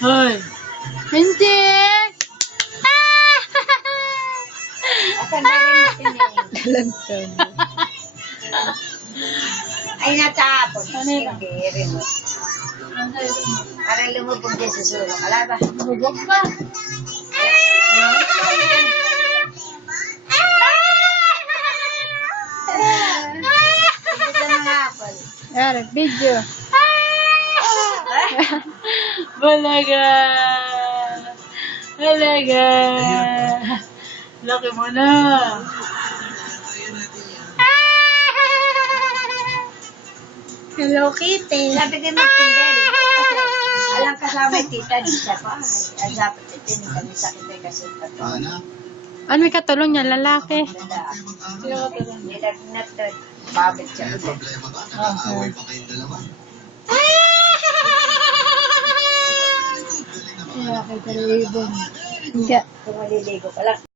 Hoy. Hindi. Asan na rin natin eh. Dalagtag. Ay, natapon. Ano yun? Hindi, remote. Para lumubog din sa sulong. Ala ba? Bubog pa. Ito na nga apple. Ayan, video. Balaga. Balaga. Laki mo na. Hello, Kitty. Sabi ko magtinderi. Alang kasama yung tita, di siya pa. Ay, dapat itinig kami sa kita kasi ito. Ano may katulong niya? Lalaki. Hindi na ito. Babit siya ulit. Lalaki ka rin. Hindi. Kung maliligo ka lang.